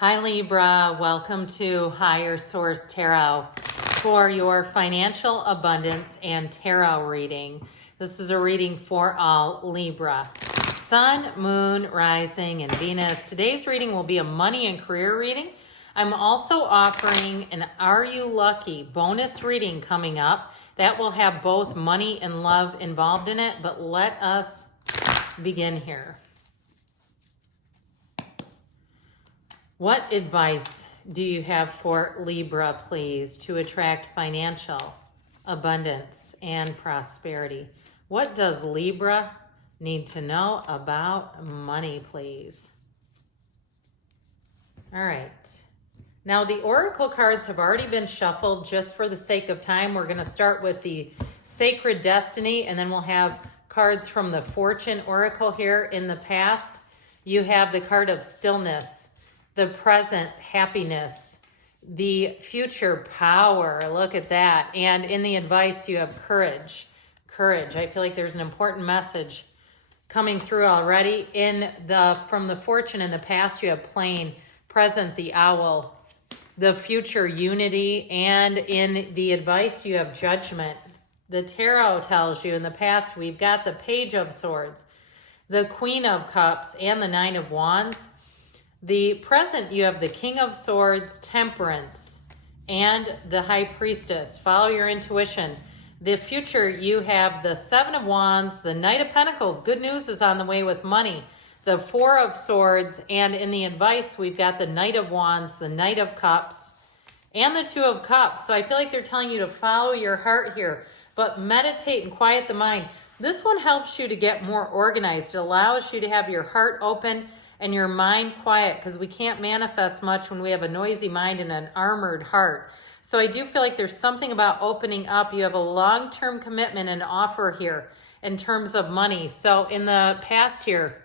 Hi Libra, welcome to Higher Source Tarot for your financial abundance and tarot reading. This is a reading for all Libra. Sun, Moon, Rising, and Venus. Today's reading will be a money and career reading. I'm also offering an Are You Lucky bonus reading coming up that will have both money and love involved in it, but let us begin here. What advice do you have for Libra, please, to attract financial abundance and prosperity? What does Libra need to know about money, please? All right. Now, the Oracle cards have already been shuffled. Just for the sake of time, we're going to start with the Sacred Destiny, and then we'll have cards from the Fortune Oracle here. In the past, you have the card of Stillness, the present, happiness, the future, power. Look at that. And in the advice, you have courage. Courage. I feel like there's an important message coming through already. From the Fortune in the past, you have Plane, present, the Owl, the future, unity, and in the advice, you have Judgment. The Tarot tells you in the past, we've got the Page of Swords, the Queen of Cups, and the Nine of Wands. The present, you have the King of Swords, Temperance, and the High Priestess. Follow your intuition. The future, you have the Seven of Wands, the Knight of Pentacles. Good news is on the way with money. The Four of Swords, and in the advice, we've got the Knight of Wands, the Knight of Cups, and the Two of Cups. So I feel like they're telling you to follow your heart here, but meditate and quiet the mind. This one helps you to get more organized. It allows you to have your heart open and your mind quiet, because we can't manifest much when we have a noisy mind and an armored heart. So I do feel like there's something about opening up. You have a long-term commitment and offer here in terms of money. So in the past here,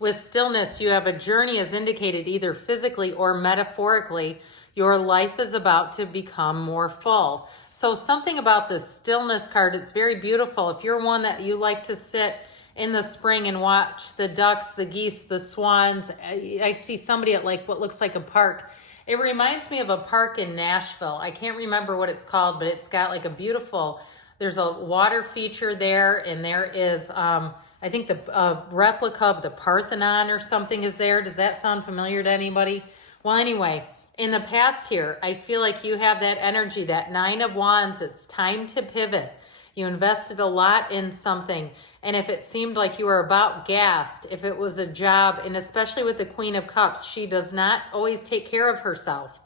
with Stillness, you have a journey as indicated, either physically or metaphorically. Your life is about to become more full. So something about the Stillness card, it's very beautiful. If you're one that you like to sit in the spring and watch the ducks, the geese, the swans, I see somebody at like what looks like a park. It reminds me of a park in Nashville. I can't remember what it's called, but it's got like a beautiful, there's a water feature there, and there is, I think the replica of the Parthenon or something is there. Does that sound familiar to anybody? Well, anyway, in the past here, I feel like you have that energy, that Nine of Wands. It's time to pivot. You invested a lot in something, and if it seemed like you were about gassed, if it was a job, and especially with the Queen of Cups, she does not always take care of herself.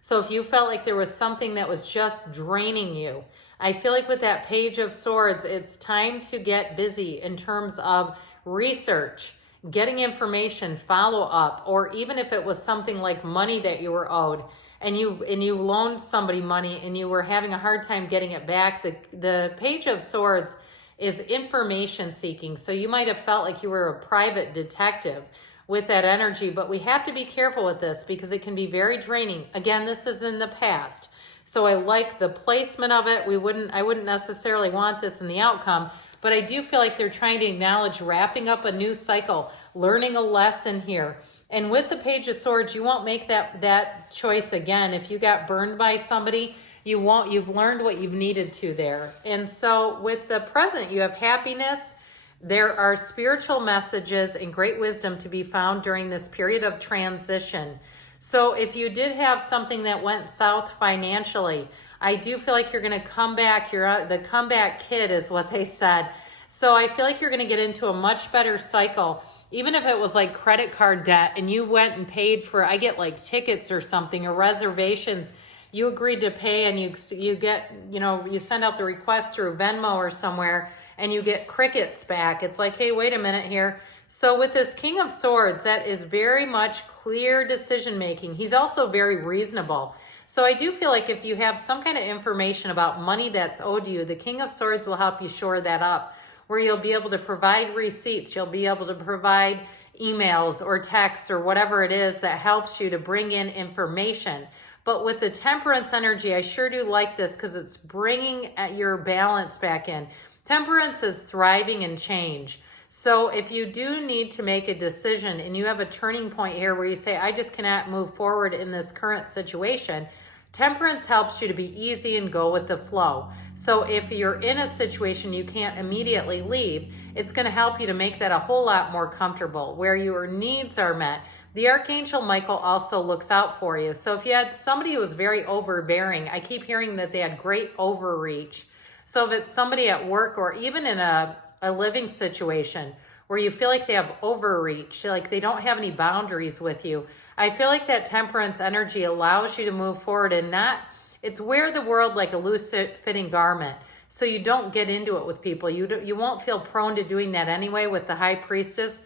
So if you felt like there was something that was just draining you, I feel like with that Page of Swords, it's time to get busy in terms of research, getting information, follow up, or even if it was something like money that you were owed, and you loaned somebody money and you were having a hard time getting it back. The Page of Swords is information seeking. So you might have felt like you were a private detective with that energy, but we have to be careful with this because it can be very draining. Again, this is in the past. So I like the placement of it. I wouldn't necessarily want this in the outcome, but I do feel like they're trying to acknowledge wrapping up a new cycle, learning a lesson here. And with the Page of Swords, you won't make that choice again. If you got burned by somebody, you won't. You've learned what you've needed to there. And so with the present, you have happiness. There are spiritual messages and great wisdom to be found during this period of transition. So if you did have something that went south financially, I do feel like you're going to come back. You're the comeback kid is what they said. So I feel like you're going to get into a much better cycle. Even if it was like credit card debt and you went and paid for, I get like tickets or something or reservations, you agreed to pay, and you get, you send out the request through Venmo or somewhere and you get crickets back. It's like, hey, wait a minute here. So with this King of Swords, that is very much clear decision making. He's also very reasonable. So I do feel like if you have some kind of information about money that's owed you, the King of Swords will help you shore that up, where you'll be able to provide receipts. You'll be able to provide emails or texts or whatever it is that helps you to bring in information. But with the Temperance energy, I sure do like this because it's bringing your balance back in. Temperance is thriving in change. So if you do need to make a decision and you have a turning point here where you say, I just cannot move forward in this current situation, Temperance helps you to be easy and go with the flow. So if you're in a situation you can't immediately leave, it's going to help you to make that a whole lot more comfortable, where your needs are met. The Archangel Michael also looks out for you. So if you had somebody who was very overbearing, I keep hearing that they had great overreach. So if it's somebody at work or even in a living situation where you feel like they have overreach, like they don't have any boundaries with you, I feel like that Temperance energy allows you to move forward and not, it's wear the world like a loose fitting garment. So you don't get into it with people. You won't feel prone to doing that anyway with the High Priestess.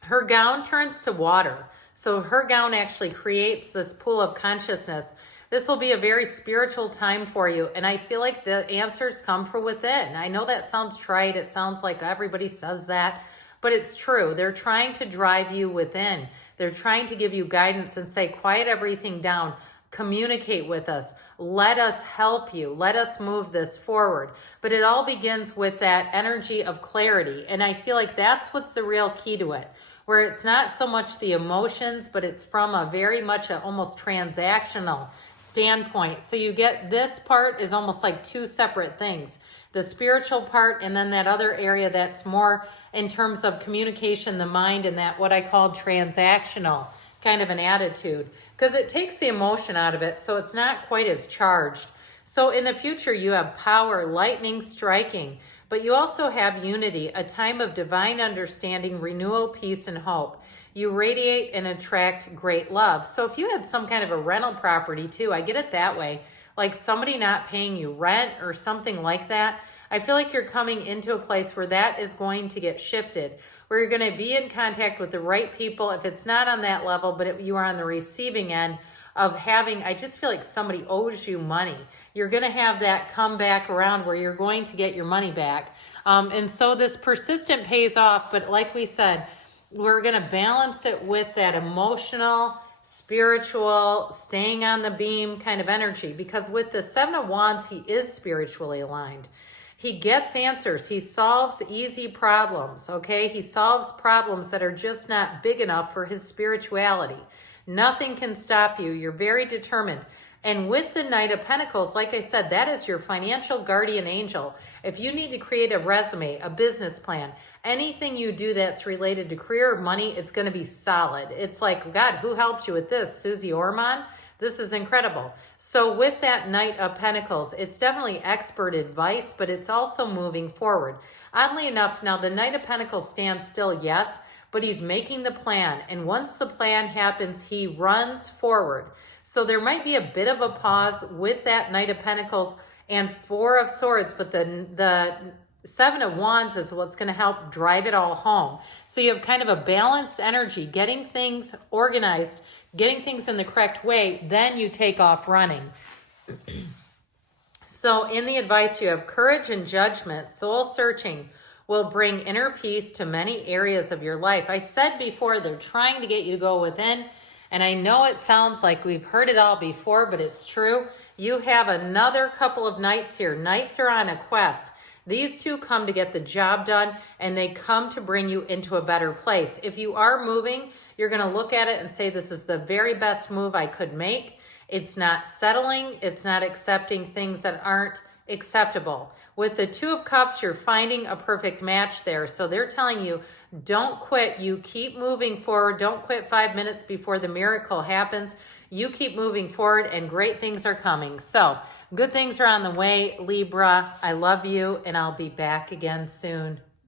Her gown turns to water. So her gown actually creates this pool of consciousness. This will be a very spiritual time for you. And I feel like the answers come from within. I know that sounds trite. It sounds like everybody says that, but it's true. They're trying to drive you within. They're trying to give you guidance and say, quiet everything down. Communicate with us. Let us help you. Let us move this forward. But it all begins with that energy of clarity. And I feel like that's what's the real key to it, where it's not so much the emotions, but it's from a very much a almost transactional standpoint. So you get this part is almost like two separate things. The spiritual part and then that other area that's more in terms of communication, the mind, and that what I call transactional kind of an attitude, because it takes the emotion out of it, so it's not quite as charged. So in the future, you have power, lightning striking, but you also have unity, a time of divine understanding, renewal, peace, and hope. You radiate and attract great love. So if you had some kind of a rental property too, I get it that way, like somebody not paying you rent or something like that, I feel like you're coming into a place where that is going to get shifted, where you're going to be in contact with the right people. If it's not on that level, but you are on the receiving end of having, I just feel like somebody owes you money. You're going to have that come back around where you're going to get your money back. And so this persistent pays off, but like we said, we're going to balance it with that emotional, spiritual, staying on the beam kind of energy, because with the Seven of Wands, he is spiritually aligned. He gets answers. He solves easy problems, okay? He solves problems that are just not big enough for his spirituality. Nothing can stop you. You're very determined. And with the Knight of Pentacles, like I said, that is your financial guardian angel. If you need to create a resume, a business plan, anything you do that's related to career or money, it's going to be solid. It's like, God, who helped you with this? Susie Orman? This is incredible. So with that Knight of Pentacles, it's definitely expert advice, but it's also moving forward. Oddly enough, now the Knight of Pentacles stands still, yes, but he's making the plan. And once the plan happens, he runs forward. So there might be a bit of a pause with that Knight of Pentacles and Four of Swords, but the Seven of Wands is what's going to help drive it all home. So you have kind of a balanced energy, getting things organized, getting things in the correct way, then you take off running. So in the advice, you have courage and judgment. Soul searching will bring inner peace to many areas of your life. I said before, they're trying to get you to go within. And I know it sounds like we've heard it all before, but it's true. You have another couple of knights here. Knights are on a quest. These two come to get the job done, and they come to bring you into a better place. If you are moving, you're going to look at it and say, this is the very best move I could make. It's not settling. It's not accepting things that aren't acceptable. With the Two of Cups, you're finding a perfect match there. So they're telling you, don't quit. You keep moving forward. Don't quit 5 minutes before the miracle happens. You keep moving forward and great things are coming. So good things are on the way, Libra. I love you, and I'll be back again soon.